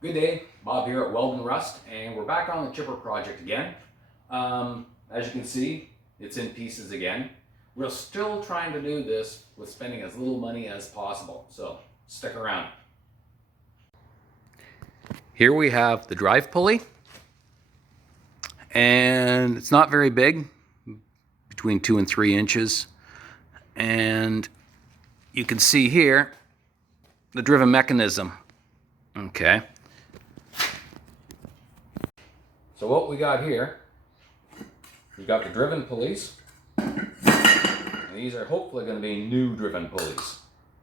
Good day, Bob here at Weld and Rust, and we're back on the chipper project again. As you can see, it's in pieces again. We're still trying to do this with spending as little money as possible, so stick around. Here we have the drive pulley, and it's not very big, between 2 and 3 inches. And you can see here the driven mechanism. Okay. So what we got here, we've got the driven pulleys. And these are hopefully going to be new driven pulleys.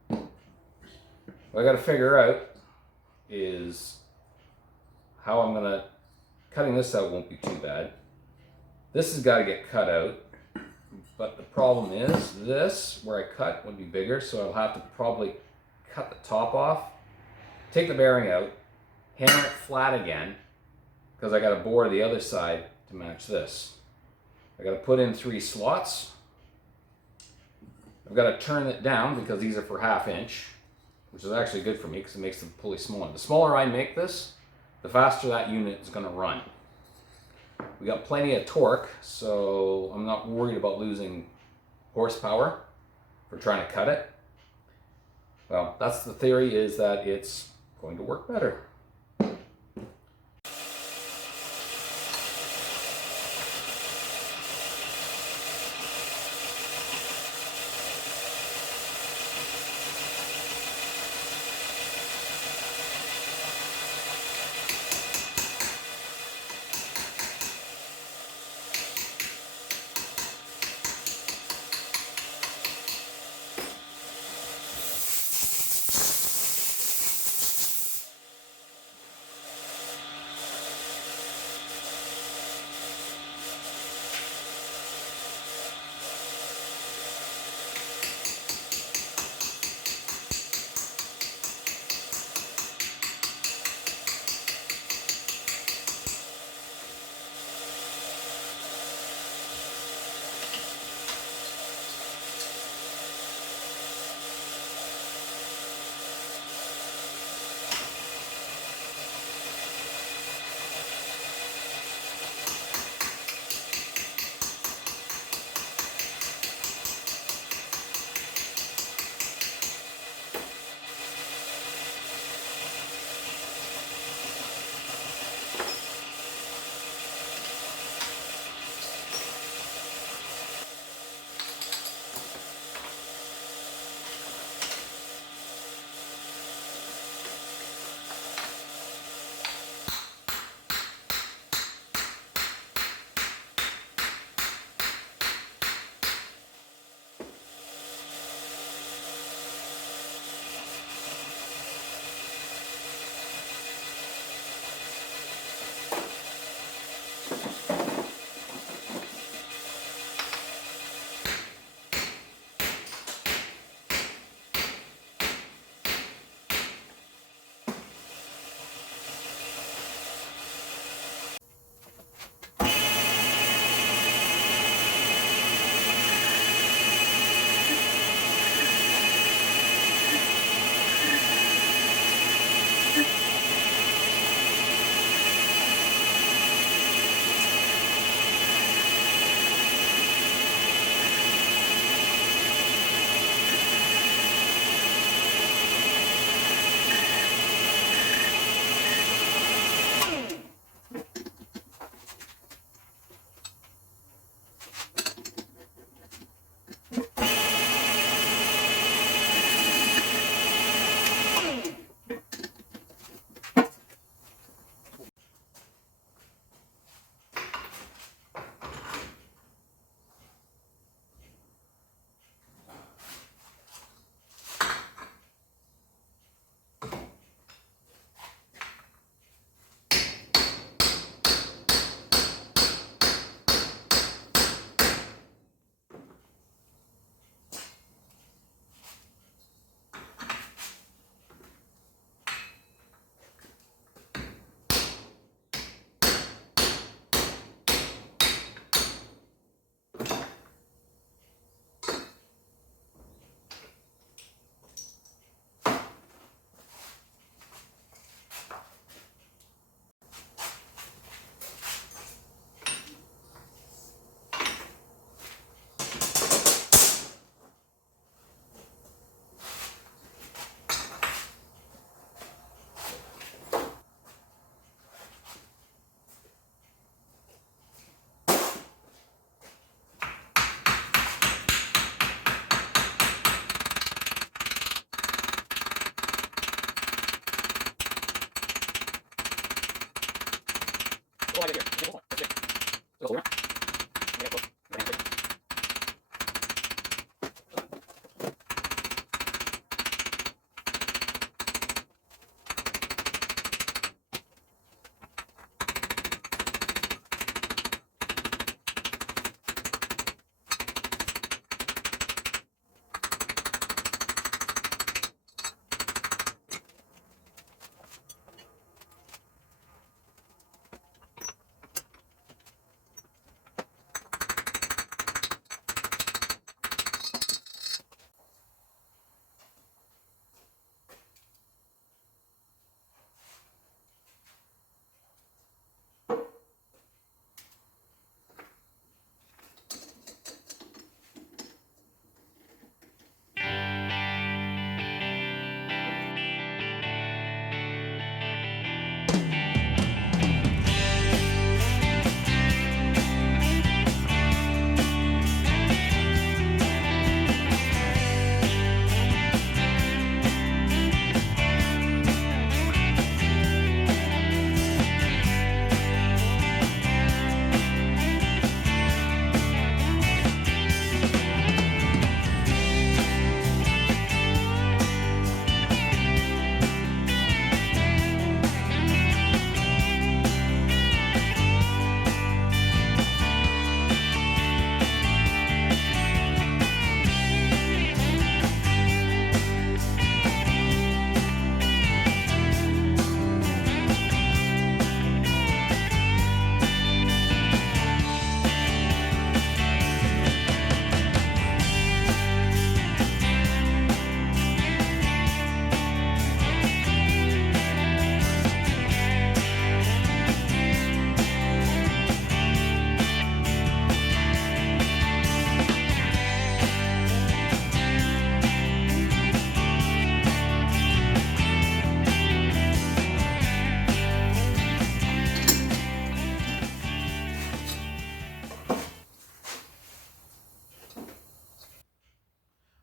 What I got to figure out is how I'm going to, cutting this out won't be too bad. This has got to get cut out, but the problem is this, where I cut, would be bigger, so I'll have to probably cut the top off, take the bearing out, hammer it flat again, because I got to bore the other side to match this. I got to put in 3 slots. I've got to turn it down because these are for 1/2 inch, which is actually good for me because it makes the pulley smaller. The smaller I make this, the faster that unit is going to run. We got plenty of torque, so I'm not worried about losing horsepower for trying to cut it. Well, that's the theory, is that it's going to work better.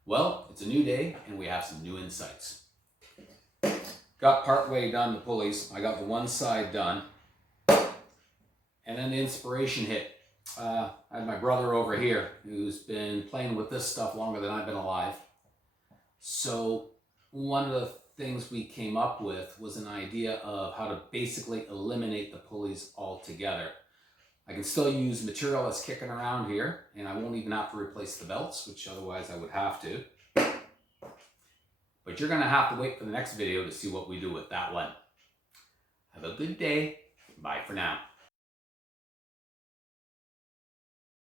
Well, it's a new day and we have some new insights. Got part way done the pulleys. I got the one side done. And then the inspiration hit. I had my brother over here who's been playing with this stuff longer than I've been alive. So one of the things we came up with was an idea of how to basically eliminate the pulleys altogether. I can still use material that's kicking around here, and I won't even have to replace the belts, which otherwise I would have to. But you're going to have to wait for the next video to see what we do with that one. Have a good day. Bye for now.